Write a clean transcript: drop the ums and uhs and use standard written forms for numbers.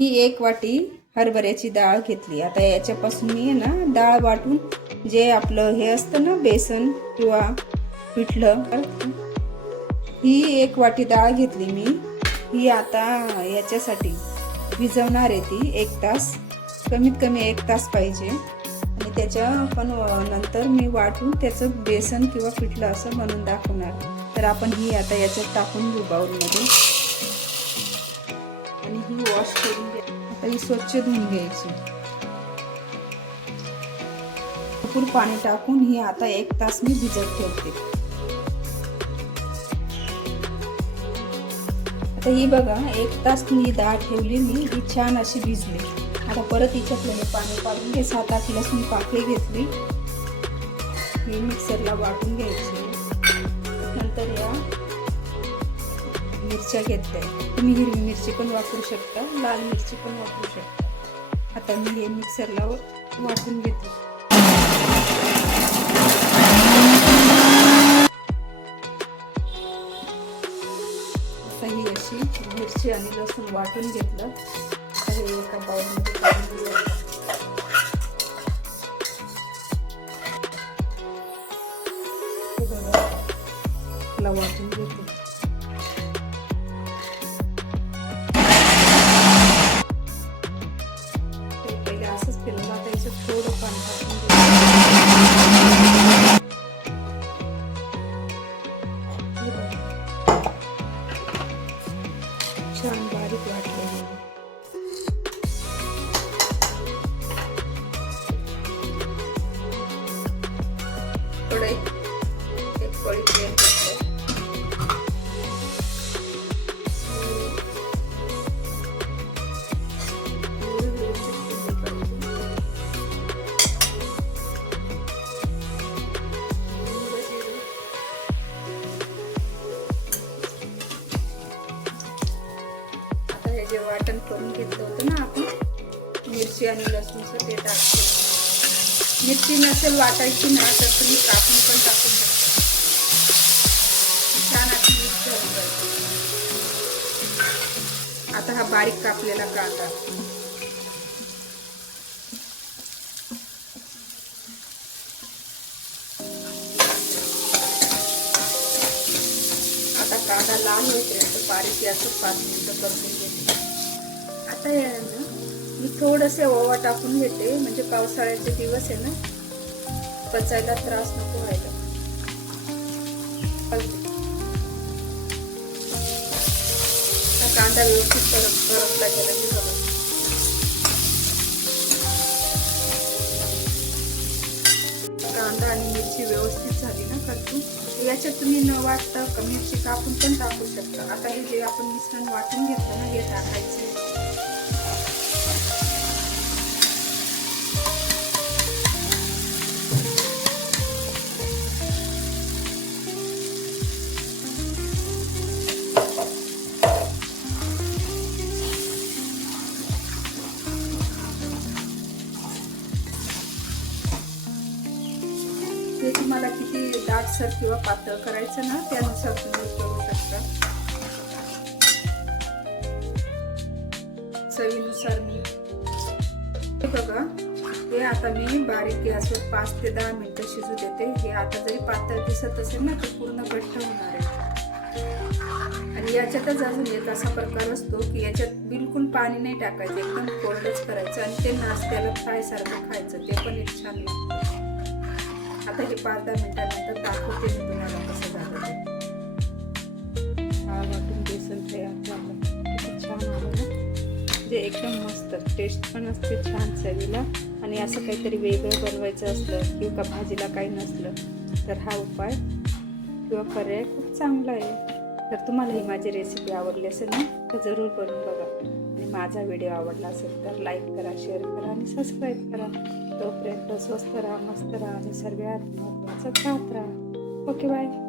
ही 1 वाटी हरभऱ्याची डाळ घेतली. आता याच्यापासून मी ना डाळ वाटून जे आपलं हे असतं ना बेसन किंवा पिठलं, ही 1 वाटी डाळ घेतली मी. ही आता याच्यासाठी भिजवणार आहे ती 1 तास, कमीत कमी 1 तास पाहिजे. आणि त्याच्या पण नंतर मी वाटून त्याचं बेसन किंवा पिठलं असं बनवून दाखवणार. तर आपण ही आता याच्यात टाकून घेऊ बाउलमध्ये आणि ही वॉश करून घ्या. आता ही स्वच्छ धुवून घ्यायची. भरपूर पाणी टाकून ही आता 1 तास मी भिजत ठेवते. आता ही बघा 1 तास ही डाळ ठेवली मी, ही छान अशी भिजली. आता परत हिच्यातलं हे पाणी काढून हे 7-8 लसूण पाकळी घेतली, ही मिक्सरला वाटून घ्यायची. नंतर या मिरच्या घेतल्या, तुम्ही हिरवी मिरची पण वापरू शकता, लाल मिरची पण वापरू शकता. आता मी हे मिक्सरला वाटून घेते. आता ही अशी मिरची आणि लसूण वाटून घेतलं. हे एका बाउलमध्ये काढून घेऊया. हे बघा मला वाटून घेते. पहिले असंच केलं, आता याच्यात थोडं पाणी टाकून छान बारीक वाटलं. एक पळी तेल टाकते. आता हे जे वाटण करून घेतलं होतं ना आपण मिरची आणि लसूणचं, ते टाकते. मिरची नसेल वाटायची ना तर तुम्ही कापून पण टाकू शकता. छान अशी मिक्स झाली पाहिजे. आता हा बारीक कापलेला कांदा, आता कांदा लाल होईपर्यंत बारीक याचं 5 मिनिटं परतून घेते. आता या ना मी थोडंसं ओवा टाकून घेते, म्हणजे पावसाळ्याचे दिवस आहे ना, पचायला त्रास नको व्हायला. कांदा व्यवस्थित परतला गेला की बघा कांदा आणि मिरची व्यवस्थित झाली ना परतून. याच्यात तुम्ही न वाटता मिरची कापून पण टाकू शकता. आता हे जे आपण मिश्रण वाटून घेतलं ना, हे टाकायचं. ते तुम्हाला किती दाटसर किंवा पातळ करायचं ना, त्यानुसार तुम्ही करू शकता. चवीनुसार मीठ. हे बघा हे आता मी बारीक गॅसवर 5 ते 10 मिनिटं शिजू देते. हे आता जरी पातळ दिसत असेल ना, तर पूर्ण घट्ट होणार आहे. आणि याच्यातच अजून एक असा प्रकार असतो की याच्यात बिलकुल पाणी नाही टाकायचं, एकदम कोरडच करायचं आणि ते नाश्त्याला फ्राय सारखं खायचं. ते पण एक छान लागतं. आता हे 5-10 मिनिटांनंतर दाखवते मी तुम्हाला कसं झालं ते. वाटून बेसन तयार झालं, किती छान आलं ना. म्हणजे एकदम मस्त टेस्ट पण असते, छान चवीला. आणि असं काहीतरी वेगळं बनवायचं असलं किंवा भाजीला काही नसलं तर हा उपाय किंवा पर्याय खूप चांगला आहे. तर तुम्हाला ही माझी रेसिपी आवडली असेल ना, तर जरूर करून बघा. आणि माझा व्हिडिओ आवडला असेल तर लाईक करा, शेअर करा आणि सबस्क्राईब करा. तोपर्यंत स्वस्त राहा, मस्त राहा आणि सर्वात महत्त्वाचं खात राहा. Okay, bye.